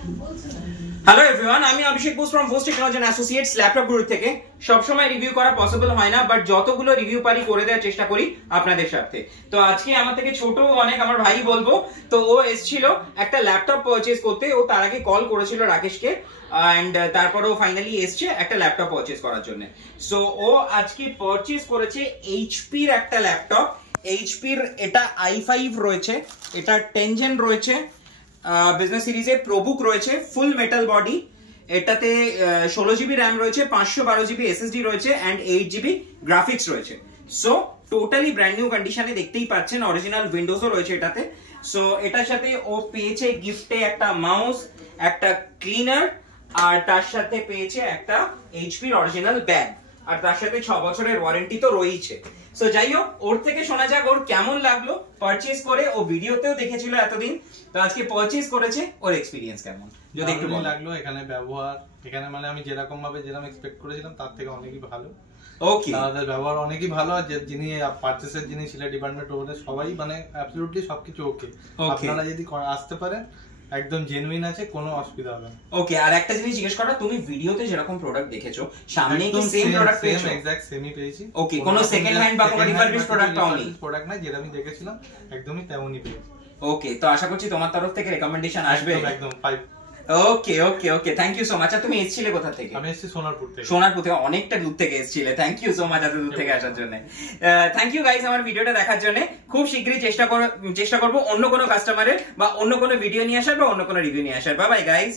Hello everyone, আমি Abhishek Bose from Bose technology and associates laptop group থেকে। সবসময় রিভিউ করা পসিবল হয় না, বাট যতগুলো রিভিউ পারি করে দেওয়ার চেষ্টা করি আপনাদের সাথে। তো আজকে আমার থেকে ছোট অনেক আমার ভাই বলবো, তো ও এসেছিল একটা ল্যাপটপ পারচেজ করতে। ও তার আগে কল করেছিল রাকেশকে, এন্ড তারপর ও ফাইনালি এসছে একটা ল্যাপটপ পারচেজ করার জন্য। সো ও আজকে পারচেজ করেছে এইচপির একটা ল্যাপটপ। এইচপির এটা i5 রয়েছে, এটা 10 জেন রয়েছে, বিজনেস সিরিজে প্রোবুক রয়েছে, ফুল মেটাল বডি। এটাতে 16 জিবি র্যাম রয়েছে, 512 জিবি এসএসডি রয়েছে এন্ড 8 জিবি গ্রাফিক্স রয়েছে। সো টোটালি ব্র্যান্ড নিউ কন্ডিশনে দেখতেই পাচ্ছেন, অরিজিনাল উইন্ডোজও রয়েছে এটাতে। সো এটার সাথে ও পেয়েছে গিফটে একটা মাউস, একটা ক্লিনার, আর তার সাথে পেয়েছে একটা এইচপির অরিজিনাল ব্যাগ, আর তার সাথে 6 বছরের ওয়ারেন্টি তো রয়েছে। সো যাই হোক, ওর থেকে শোনা যাক ওর কেমন লাগলো পারচেজ করে। ও ভিডিওতেও দেখেছিল এতদিন, তো আজকে পারচেজ করেছে, ওর এক্সপেরিয়েন্স কেমন যদি একটু লাগলো। এখানে ব্যবহার, এখানে মানে আমি যেরকম এক্সপেক্ট করেছিলাম তার থেকে অনেকই ভালো। ওকে, তাদের ব্যবহার অনেকই ভালো। আর যিনি পারচেসের যিনি ছিল ডিপার্টমেন্ট, ওদের সবাই মানে অ্যাবসলিউটলি সবকিছু ওকে। আপনারা যদি আসতে পারেন, একদম জেনুইন আছে, কোনো অসুবিধা হবে না। ওকে, আর একটা জিনিস জিজ্ঞেস করা, তুমি ভিডিওতে যেরকম প্রোডাক্ট দেখেছো সামনে কি সেম প্রোডাক্ট পেয়েছো? এক্সাক্ট সেমই পেয়েছি। ওকে, কোনো সেকেন্ড হ্যান্ড বা কোনো রিফারবিশ প্রোডাক্ট পাওনি? প্রোডাক্ট না, যেটা আমি দেখেছিলাম একদমই তেমনই পেয়েছি। ওকে, তো আশা করছি তোমার তরফ থেকে রেকমেন্ডেশন আসবে। একদম 5। ওকে ওকে ওকে, থ্যাংক ইউ সো মাচ। আর তুমি এসেছিলে কোথা থেকে? আমি এসেছি সোনারপুর থেকে। সোনারপুর থেকে অনেকটা দূর থেকে এসেছিলে, থ্যাংক ইউ সো মাচ এত দূর থেকে আসার জন্য। থ্যাংক ইউ গাইস আমার ভিডিওটা দেখার জন্য। খুব শীঘ্রই চেষ্টা করব অন্য কোনো কাস্টমারের বা অন্য কোনো ভিডিও নিয়ে আসার বা অন্য কোনো রিভিউ নিয়ে আসার। Bye bye guys.